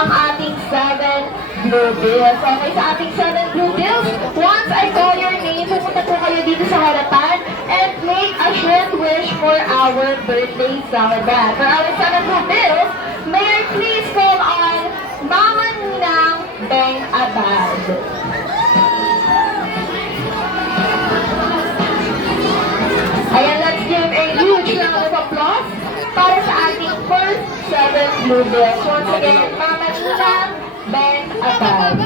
ang ating 7 blue bills. Okay, sa ating 7 blue bills, once I call your name, pupunta po kayo dito sa harapan and make a short wish for our birthday celebrant. For our 7 blue bills, may I please call on Mama Ninang Beng Abad. Ayan, let's give a huge round of applause para sa ating first 7 blue bills. Once again, Mama Ninang Beng Abad.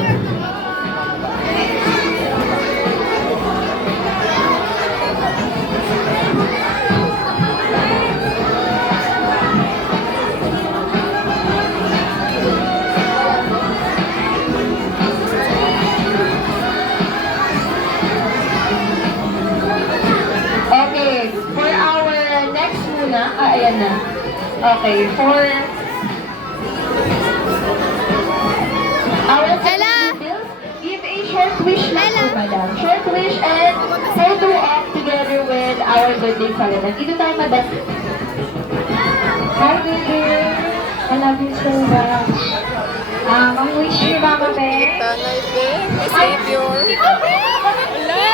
Okay, for our next muna, ayan na. Okay, for our second bills, give a short wish lang po, madam. Short wish and photo up together with our birthday celebrant. Dito tayo, madam. Hi, baby. I love you so much. Ang wish ni Mama Beng. Tanay Beng, my savior. Ala!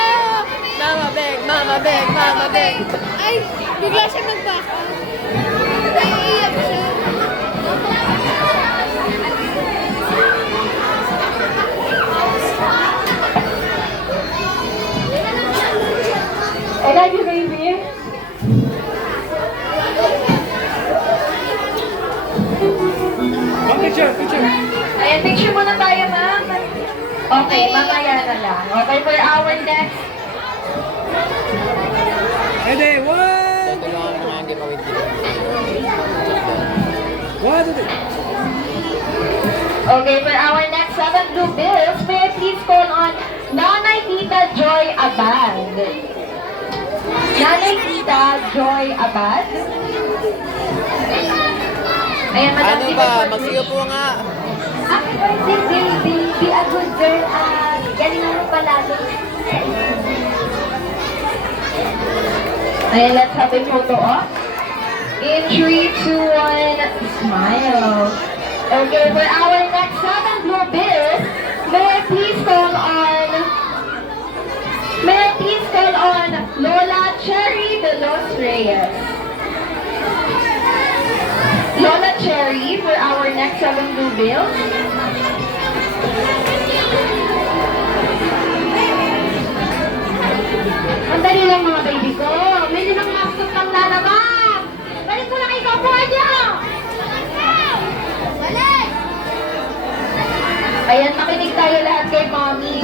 Mama Beng, Mama Beng, Mama Beng. Ay, bigla siya nagbaka. Naiiyak siya. I love you, baby. Picture. Ayan, picture muna tayo, ma'am. Okay, mamaya na lang. Okay, for our next. Ready, one, Tulungan mo nga ang gimawin dito. one, two, three. Okay, for our next 7 blue bills, may I please call on Nanay Tita Joy Abad. Nanay Tita Joy Abad. Ayan, madam, Ano give a ba? short Magsiyo wish. po nga. Happy birthday, baby. Be a good girl. Galingan mo palalo. Ayan, let's have a photo up. In 3, 2, 1, smile. Okay, for our next 7 blue bills, may I please call on Lola Cherry de los Reyes. Lola Cherry for our next 7 blue bills. Ang dali lang mga baby ko. May limang mascot pang lalabas. Balik mo na kay Kapordia. Balik! Ayan, makinig tayo lahat kay Mommy.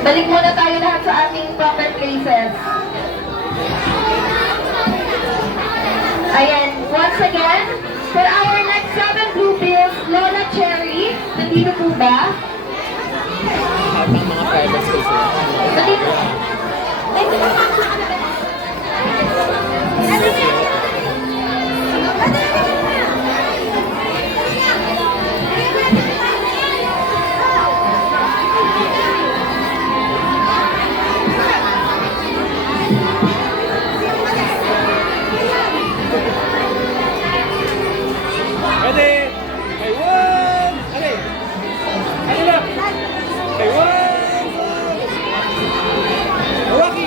Balik muna tayo lahat sa ating proper places. Ayan, once again, for our next 7 blue bills, Lola Cherry, nandito po ba? At ang mga private space na. Nandito. Ready, okay, one, okay. Ano na? Okay, one, Hawaki.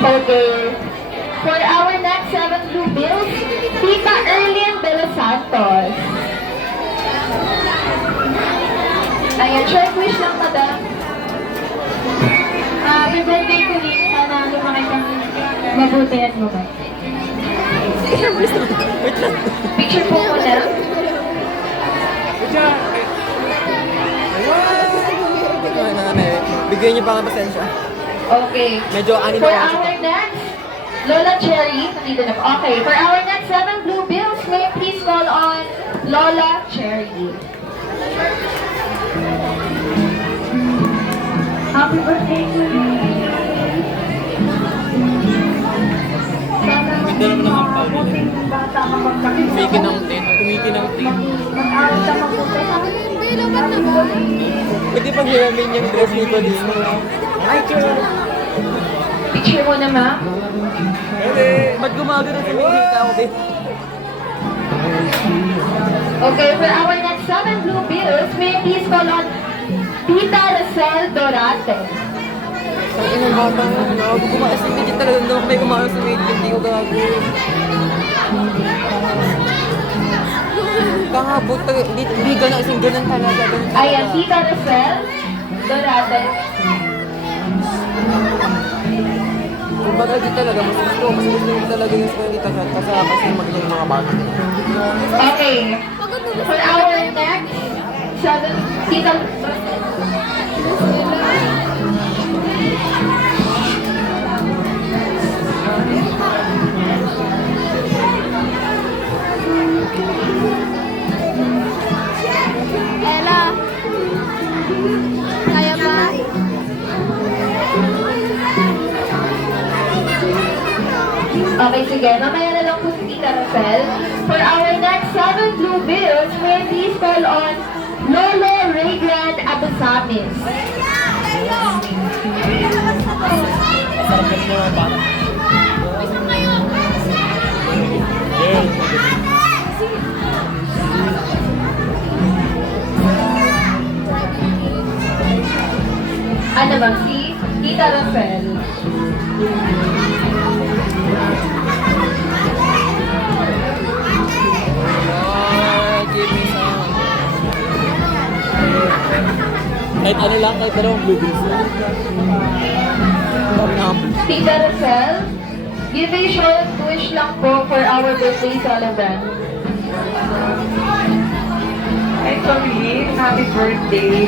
Okay. For our next 7 blue bills, Tita Erlyn de los Santos. Ayan, short wish lang, madam. Happy birthday ko rin. Sana lumaki kang mabuti at mabay. Wait lang. Picture po muna. Good job. Okay. One, Bigyan niyo pa nga pasensya. Okay. Medyo anim For na kasi our next, Lola Cherry, nandito na po. Okay, for our next 7 blue bills, may I please call on Lola Cherry. Happy birthday to you. Sana Ganda naman ng ampaw nila. mabuting bata ka magkakita. Tumiki ng tin. Mag-aral ka mabuti. Pwede pang hiramin yung dress nito dito. Ay, sure. Picture mo na, ma'am. ready. Ba't gumagano sa mga ako din? Okay, for our next 7 blue bills, may I please call on Tita Rosel Dorate. Ang inang bata nga. Gago kumain sa medyo talaga. Hindi ako may kumain sa medyo. Hindi ko gago. Kakabot talaga. Hindi ganun. Isang ganun talaga. Ganun talaga. Ayan, Tita Rosel Dorate. Kumbaga di talaga. Mas gusto ko talaga yung school dito siya. Kasi magaling yung mga bata. Okay, for our next 7, Tita Ella. Kaya ba? Okay, sige. Mamaya na lang po si Tita Rosel. For our next 7 blue bills, may I please call on Lolo Raygrand Abusamis. Sarap ka rin mga bata. Yeah. Ano ba? Si Tita Rosel. Give me some. Kahit ano lang, kahit dalawang blue bills. Tita Rosel, give a short wish lang po for our birthday celebrant. Hi, Tommy. Happy birthday.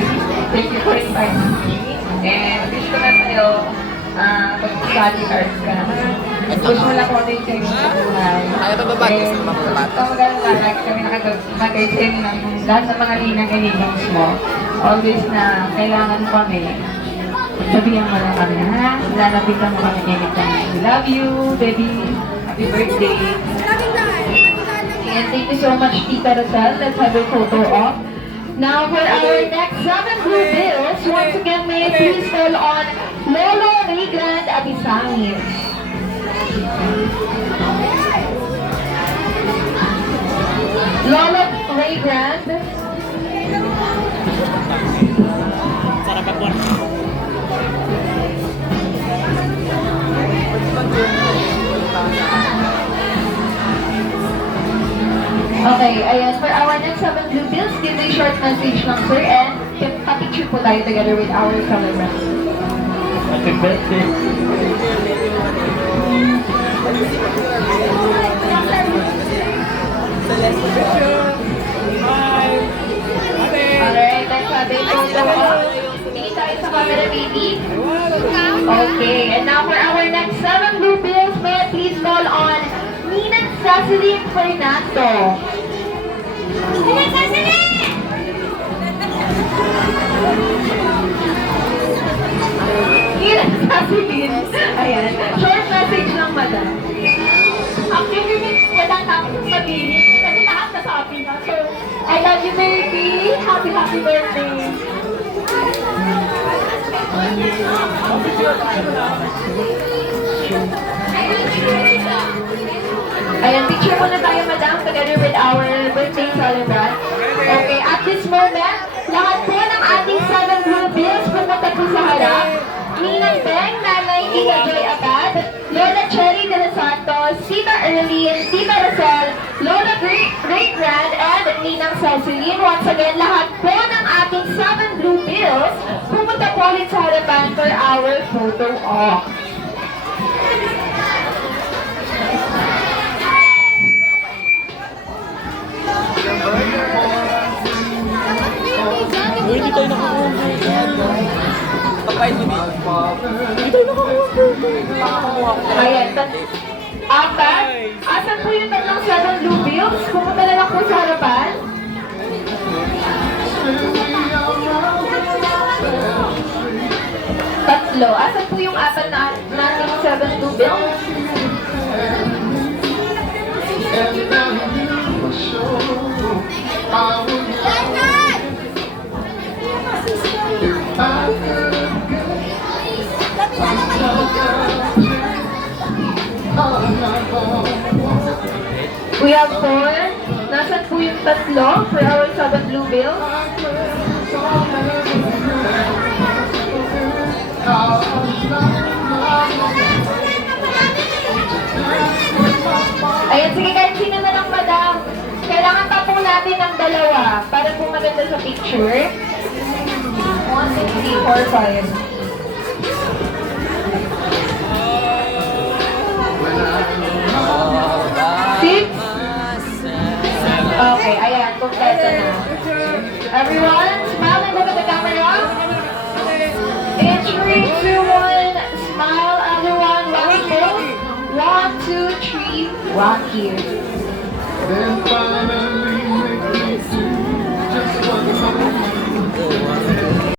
Thank you for inviting me. And wish ko na sa'yo, pag-study arts ka. Wish mo lang konti change sa buhay. Ayaw pa babag sa mga bata. Kapag lagi kami nakapag-attend ng lahat ng mga linang-linangs mo. Always na kailangan mo kami. Sabihan mo lang kami, ha? Lalapitan mo kami anytime. We love you, baby. Happy birthday. And thank you so much, Tita Rosel. Let's have a photo op. Now, for our next 7 blue bills, once again, may I please call on Lolo Raygrand Abisamis. Lolo Raygrand. Sarap ako. Okay, ayan. For our next 7 blue bills, give a short message lang, sir, and pa-picture po tayo together with our celebrant. Happy birthday. Bye. Ate. Alright, let's have a photo op. Tingin tayo sa camera, baby. Okay, and now for our next 7 blue bills, may I please call on Ninang Cecily Fernando. Ninang Cecily! Ninang Cecily. Ayan. Short message lang, madam. Actually, wala na akong sabihin. Kasi lahat nasabi na. So, I love you, baby. Happy, happy birthday. Ayan, picture muna tayo, madam, together with our birthday celebrant. Okay, at this moment, lahat po ng ating 7 blue bills pumunta po sa harap. Ninang Beng, Nanay Tita Joy Abad, Lola Cherry de los Santos, Tita Erlene, Tita Rosel, Lola Great Grand, and Ninang Cecilyn. Once again, lahat po ng ating 7 blue bills pumunta po ulit sa harapan for our photo op. Uy, hindi tayo nakakuha. Pagkain mo dito. Hindi tayo nakakuha. Ayan. Apat. Asan po yung tatlong 7 blue bills? Pumunta na lang po sa harapan. Tatlo. Asan po yung apat na nating 7 blue bills? We have 4. Nasaan po yung tatlo for our Sabat Blue Bill? Ayan, sige, kahit sino na lang, madam. Kailangan pa po natin ng dalawa para po maganda sa picture. 1, 2, 3, 4, 5. Six? Okay, ayan, kompleto na. Everyone, smile and look at the camera. In 3, 2, 1, smile, everyone. One pose. 1, 2, 3, walk here.